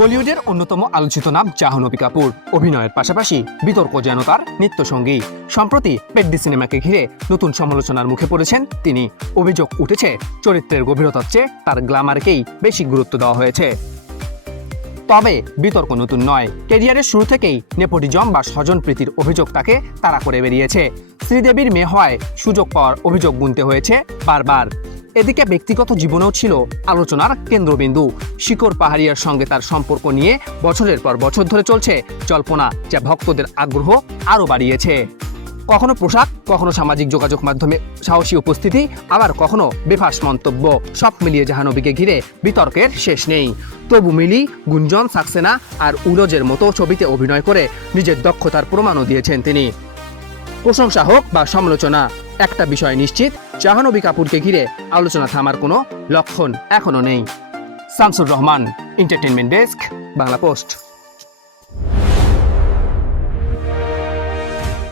বলিউডের অন্যতম আলোচিত নাম জাহ্নবী কাপুর। অভিনয়ের পাশাপাশি বিতর্ক যেন তার নিত্যসঙ্গী। সম্প্রতি পেড্ডি সিনেমাকে ঘিরে নতুন সমালোচনার মুখে পড়েছেন তিনি। অভিযোগ উঠেছে, চরিত্রের গভীরতার চেয়ে তার গ্ল্যামারকেই বেশি গুরুত্ব দেওয়া হয়েছে। তবে বিতর্ক নতুন নয়। ক্যারিয়ারের শুরু থেকেই নেপোটিজম বা স্বজনপ্রীতির অভিযোগ তাকে তাড়া করে বেরিয়েছে। শ্রীদেবীর মেয়ে হওয়ায় সুযোগ পাওয়ার অভিযোগ গুনতে হয়েছে বারবার। এদিকে ব্যক্তিগত জীবনেও ছিল আলোচনার কেন্দ্রবিন্দু। শিকড় পাহাড়িয়ার সঙ্গে তার সম্পর্ক নিয়ে বছরের পর বছর ধরে চলছে জল্পনা, যা ভক্তদের আগ্রহ আরও বাড়িয়েছে। কখনো পোশাক, কখনো সামাজিক যোগাযোগ মাধ্যমে সাহসী উপস্থিতি, আবার কখনো বেফাঁস মন্তব্য। সব মিলিয়ে জাহ্নবীকে ঘিরে বিতর্কের শেষ নেই। তবু মিলি, গুঞ্জন, সাক্সেনা আর উরজের মতো ছবিতে অভিনয় করে নিজের দক্ষতার প্রমাণও দিয়েছেন তিনি। প্রশংসা হোক বা সমালোচনা, একটা বিষয় নিশ্চিত, জাহ্নবী কাপুরকে ঘিরে আলোচনা থামার কোনো লক্ষণ এখনো নেই। Shamsur Rahman, entertainment desk, Bangla post.